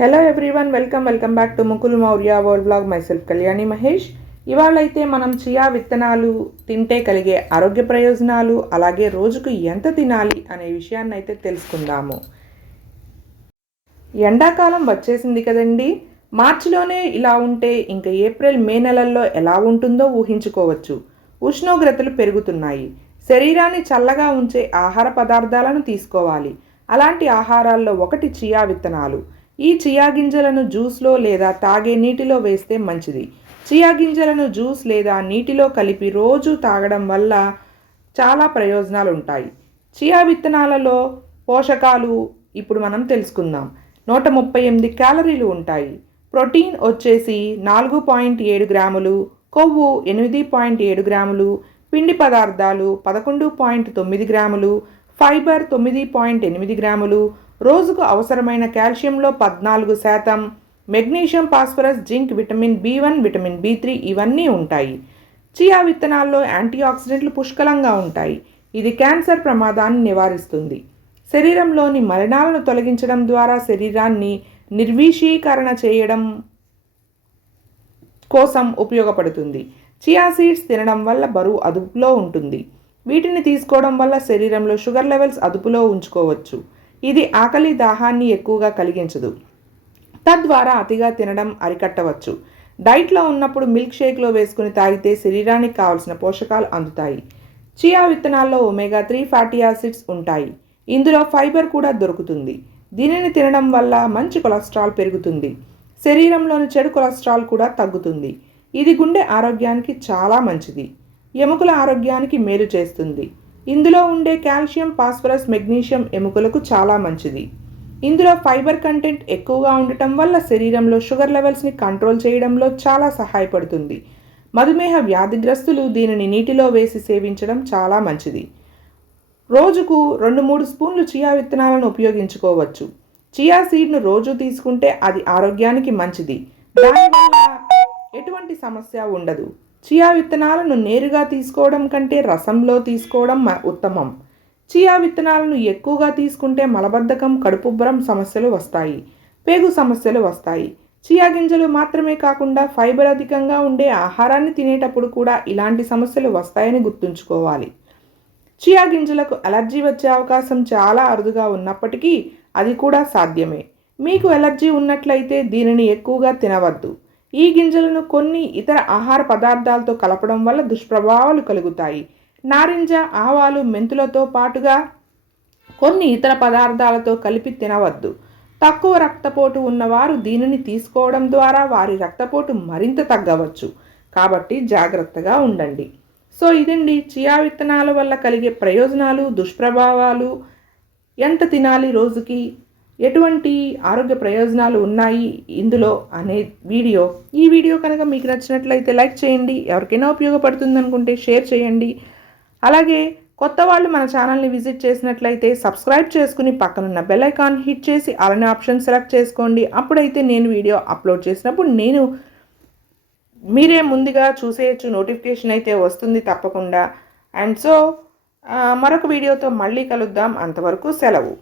Hello everyone welcome welcome back to Mukul Maurya world blog myself Kalyani Mahesh ఇవాళ అయితే మనం chia విత్తనాలు తింటే కలిగే ఆరోగ్య ప్రయోజనాలు అలాగే రోజుకు ఎంత తినాలి అనే విషయాన్ని అయితే తెలుసుకుందాము. ఎండాకాలం వచ్చేసింది కదండి. మార్చిలోనే ఇలా ఉంటే ఇంకా ఏప్రిల్ మే నెలల్లో ఎలా ఉంటుందో ఊహించుకోవచ్చు. ఉష్ణోగ్రతలు పెరుగుతున్నాయి. శరీరాన్ని చల్లగా ఉంచే ఆహార పదార్థాలను తీసుకోవాలి. అలాంటి ఆహారాల్లో ఒకటి చియా విత్తనాలు. ఈ చియా గింజలను జ్యూస్లో లేదా తాగే నీటిలో వేస్తే మంచిది. చియా గింజలను జ్యూస్ లేదా నీటిలో కలిపి రోజు తాగడం వల్ల చాలా ప్రయోజనాలు ఉంటాయి చియా విత్తనాలలో పోషకాలు ఇప్పుడు మనం తెలుసుకుందాం. నూట ముప్పై ఎనిమిది క్యాలరీలు ఉంటాయి. ప్రోటీన్ వచ్చేసి నాలుగు పాయింట్ ఏడు గ్రాములు కొవ్వు ఎనిమిది పాయింట్ ఏడు గ్రాములు పిండి పదార్థాలు పదకొండు పాయింట్ తొమ్మిది గ్రాములు ఫైబర్ తొమ్మిది పాయింట్ ఎనిమిది గ్రాములు రోజుకు అవసరమైన కాల్షియంలో పద్నాలుగు శాతం. Magnesium phosphorus zinc vitamin B one vitamin B three ఇవన్నీ ఉంటాయి. చియా విత్తనాల్లో యాంటీఆక్సిడెంట్లు పుష్కలంగా ఉంటాయి. ఇది క్యాన్సర్ ప్రమాదాన్ని నివారిస్తుంది. శరీరంలోని మలినాలను తొలగించడం ద్వారా శరీరాన్ని నిర్వీషీకరణ చేయడం కోసం ఉపయోగపడుతుంది. చియా సీడ్స్ తినడం వల్ల బరువు అదుపులో ఉంటుంది. వీటిని తీసుకోవడం వల్ల శరీరంలో షుగర్ లెవెల్స్ అదుపులో ఉంచుకోవచ్చు. ఇది ఆకలి దాహాన్ని ఎక్కువగా కలిగించదు. తద్వారా అతిగా తినడం అరికట్టవచ్చు. డైట్లో ఉన్నప్పుడు మిల్క్ షేక్లో వేసుకుని తాగితే శరీరానికి కావలసిన పోషకాలు అందుతాయి. చియా విత్తనాల్లో ఒమేగా త్రీ ఫ్యాటీ యాసిడ్స్ ఉంటాయి. ఇందులో ఫైబర్ కూడా దొరుకుతుంది. దీనిని తినడం వల్ల మంచి కొలెస్ట్రాల్ పెరుగుతుంది. శరీరంలోని చెడు కొలెస్ట్రాల్ కూడా తగ్గుతుంది. ఇది గుండె ఆరోగ్యానికి చాలా మంచిది. ఎముకల ఆరోగ్యానికి మేలు చేస్తుంది. ఇందులో ఉండే కాల్షియం ఫాస్ఫరస్ మెగ్నీషియం ఎముకలకు చాలా మంచిది. ఇందులో ఫైబర్ కంటెంట్ ఎక్కువగా ఉండటం వల్ల శరీరంలో షుగర్ లెవెల్స్ని కంట్రోల్ చేయడంలో చాలా సహాయపడుతుంది. మధుమేహ వ్యాధిగ్రస్తులు దీనిని నీటిలో వేసి సేవించడం చాలా మంచిది. రోజుకు రెండు మూడు స్పూన్లు చియా విత్తనాలను ఉపయోగించుకోవచ్చు. చియా సీడ్ను రోజు తీసుకుంటే అది ఆరోగ్యానికి మంచిది. దానివల్ల ఎటువంటి సమస్య ఉండదు. చియా విత్తనాలను నేరుగా తీసుకోవడం కంటే రసంలో తీసుకోవడం ఉత్తమం. చియా విత్తనాలను ఎక్కువగా తీసుకుంటే మలబద్ధకం కడుపుబ్బరం సమస్యలు వస్తాయి. పేగు సమస్యలు వస్తాయి. చియా గింజలు మాత్రమే కాకుండా ఫైబర్ అధికంగా ఉండే ఆహారాన్ని తినేటప్పుడు కూడా ఇలాంటి సమస్యలు వస్తాయని గుర్తుంచుకోవాలి. చియా గింజలకు అలర్జీ వచ్చే అవకాశం చాలా అరుదుగా ఉన్నప్పటికీ అది కూడా సాధ్యమే. మీకు ఎలర్జీ ఉన్నట్లయితే దీనిని ఎక్కువగా తినవద్దు. ఈ గింజలను కొన్ని ఇతర ఆహార పదార్థాలతో కలపడం వల్ల దుష్ప్రభావాలు కలుగుతాయి. నారింజ ఆవాలు మెంతులతో పాటుగా కొన్ని ఇతర పదార్థాలతో కలిపి తినవద్దు. తక్కువ రక్తపోటు ఉన్నవారు దీనిని తీసుకోవడం ద్వారా వారి రక్తపోటు మరింత తగ్గవచ్చు. కాబట్టి జాగ్రత్తగా ఉండండి. సో ఇదండి. చియా విత్తనాల వల్ల కలిగే ప్రయోజనాలు దుష్ప్రభావాలు. ఎంత తినాలి రోజుకి? ఎటువంటి ఆరోగ్య ప్రయోజనాలు ఉన్నాయి ఇందులో అనే వీడియో. ఈ వీడియో కనుక మీకు నచ్చినట్లయితే లైక్ చేయండి. ఎవరికైనా ఉపయోగపడుతుంది అనుకుంటే షేర్ చేయండి. అలాగే కొత్త వాళ్ళు మన ఛానల్ని విజిట్ చేసినట్లయితే సబ్స్క్రైబ్ చేసుకుని పక్కనున్న బెల్ ఐకాన్ హిట్ చేసి అలానే ఆప్షన్ సెలెక్ట్ చేసుకోండి. అప్పుడైతే నేను వీడియో అప్లోడ్ చేసినప్పుడు నేను మీరే ముందుగా చూసేయచ్చు. నోటిఫికేషన్ అయితే వస్తుంది తప్పకుండా. అండ్ సో మరొక వీడియోతో మళ్ళీ కలుద్దాం. అంతవరకు సెలవు.